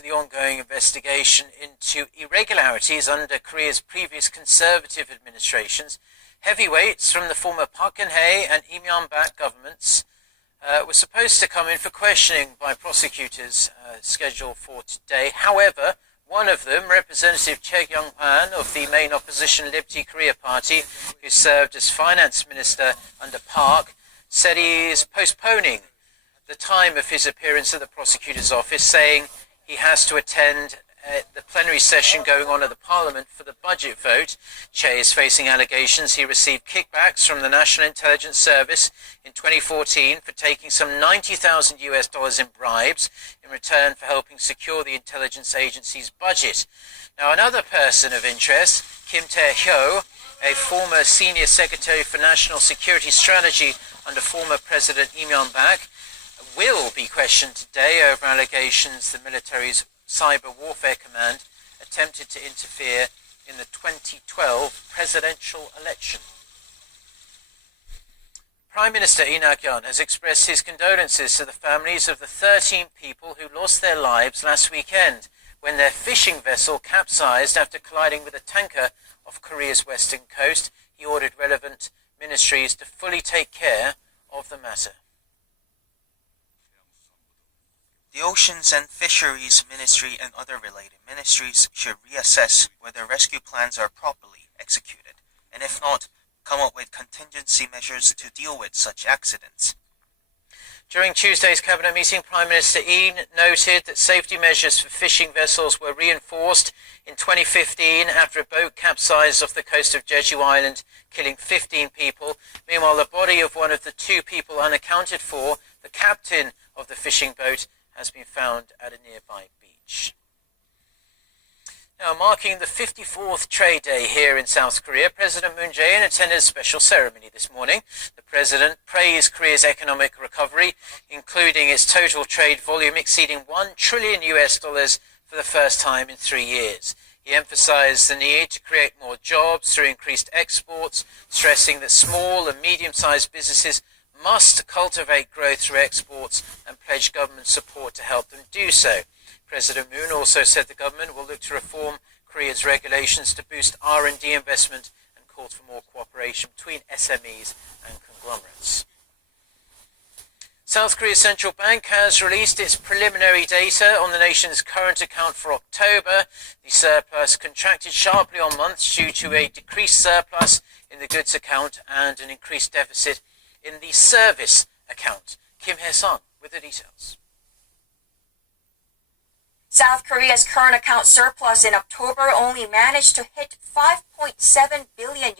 to the ongoing investigation into irregularities under Korea's previous conservative administrations. Heavyweights from the former Park Geun-hye and Lee Myung-bak governments were supposed to come in for questioning by prosecutors scheduled for today. However, one of them, Representative Choi Kyung-hwan of the main opposition Liberty Korea Party, who served as finance minister under Park, said he is postponing the time of his appearance at the prosecutor's office, saying he has to attend the plenary session going on at the parliament for the budget vote. Che is facing allegations he received kickbacks from the National Intelligence Service in 2014 for taking some $90,000 in bribes in return for helping secure the intelligence agency's budget. Now, another person of interest, Kim Tae-hyo, a former senior secretary for national security strategy under former President Lee Myung-bak, will be questioned today over allegations the military's Cyber Warfare Command attempted to interfere in the 2012 presidential election. Prime Minister Lee Nak-yeon has expressed his condolences to the families of the 13 people who lost their lives last weekend when their fishing vessel capsized after colliding with a tanker off Korea's western coast. He ordered relevant ministries to fully take care of the matter. The Oceans and Fisheries Ministry and other related ministries should reassess whether rescue plans are properly executed, and if not, come up with contingency measures to deal with such accidents. During Tuesday's cabinet meeting, Prime Minister Lee noted that safety measures for fishing vessels were reinforced in 2015 after a boat capsized off the coast of Jeju Island, killing 15 people. Meanwhile, the body of one of the two people unaccounted for, the captain of the fishing boat, has been found at a nearby beach. Now, marking the 54th Trade Day here in South Korea, President Moon Jae-in attended a special ceremony this morning. The president praised Korea's economic recovery, including its total trade volume exceeding $1 trillion for the first time in 3 years. He emphasized the need to create more jobs through increased exports, stressing that small and medium-sized businesses must cultivate growth through exports and pledge government support to help them do so. President Moon also said the government will look to reform Korea's regulations to boost R&D investment and called for more cooperation between SMEs and conglomerates. South Korea's central bank has released its preliminary data on the nation's current account for October. The surplus contracted sharply on months due to a decreased surplus in the goods account and an increased deficit in the service account. Kim Hae-sung with the details. South Korea's current account surplus in October only managed to hit $5.7 billion,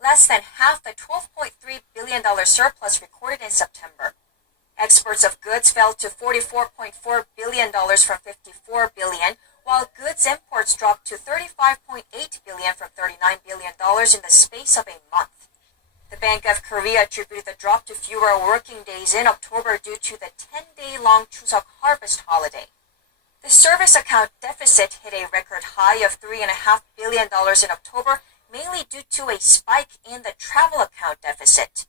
less than half the $12.3 billion surplus recorded in September. Exports of goods fell to $44.4 billion from $54 billion, while goods imports dropped to $35.8 billion from $39 billion in the space of a month. The Bank of Korea attributed the drop to fewer working days in October due to the 10-day-long Chuseok harvest holiday. The service account deficit hit a record high of $3.5 billion in October, mainly due to a spike in the travel account deficit.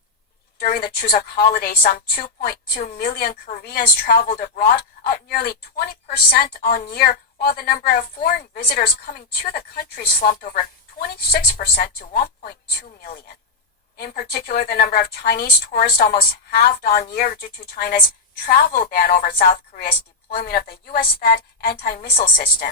During the Chuseok holiday, some 2.2 million Koreans traveled abroad, up nearly 20% on year, while the number of foreign visitors coming to the country slumped over 26% to 1.2 million. In particular, the number of Chinese tourists almost halved on year due to China's travel ban over South Korea's deployment of the U.S. THAAD anti-missile system.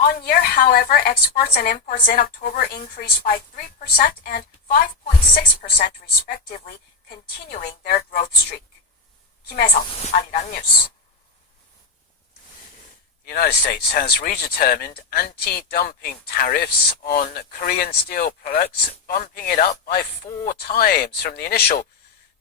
On year, however, exports and imports in October increased by 3% and 5.6% respectively, continuing their growth streak. Kim Hae-sung, Arirang News. The United States has redetermined anti-dumping tariffs on Korean steel products, bumping it up by 4 times from the initial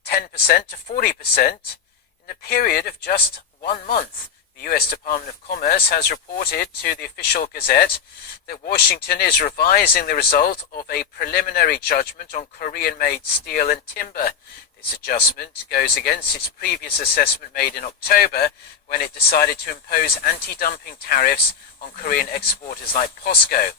10% to 40% in a period of just 1 month. The U.S. Department of Commerce has reported to the official Gazette that Washington is revising the result of a preliminary judgment on Korean-made steel and timber. This adjustment goes against its previous assessment made in October when it decided to impose anti-dumping tariffs on Korean exporters like POSCO.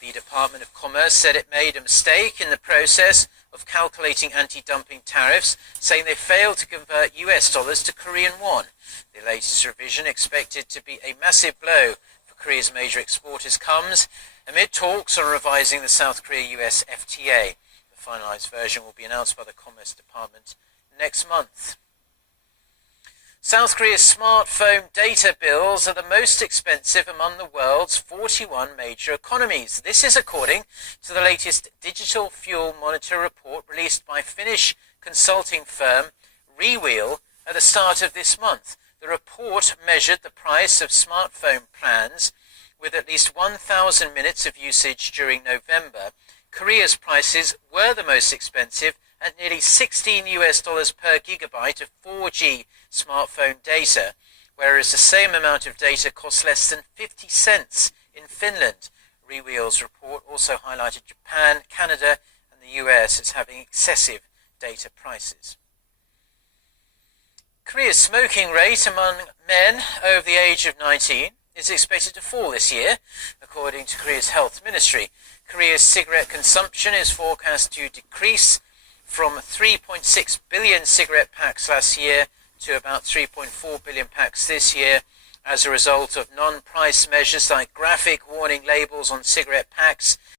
The Department of Commerce said it made a mistake in the process of calculating anti-dumping tariffs, saying they failed to convert US dollars to Korean won. The latest revision, expected to be a massive blow for Korea's major exporters, comes amid talks on revising the South Korea-US FTA. The finalized version will be announced by the Commerce Department next month. South Korea's smartphone data bills are the most expensive among the world's 41 major economies. This is according to the latest Digital Fuel Monitor report released by Finnish consulting firm Rewheel at the start of this month. The report measured the price of smartphone plans with at least 1,000 minutes of usage during November. Korea's prices were the most expensive at nearly $16 per gigabyte of 4G smartphone data, whereas the same amount of data costs less than 50 cents in Finland. Rewheel's report also highlighted Japan, Canada, and the US as having excessive data prices. Korea's smoking rate among men over the age of 19 is expected to fall this year, according to Korea's health ministry. Korea's cigarette consumption is forecast to decrease from 3.6 billion cigarette packs last year to about 3.4 billion packs this year as a result of non-price measures like graphic warning labels on cigarette packs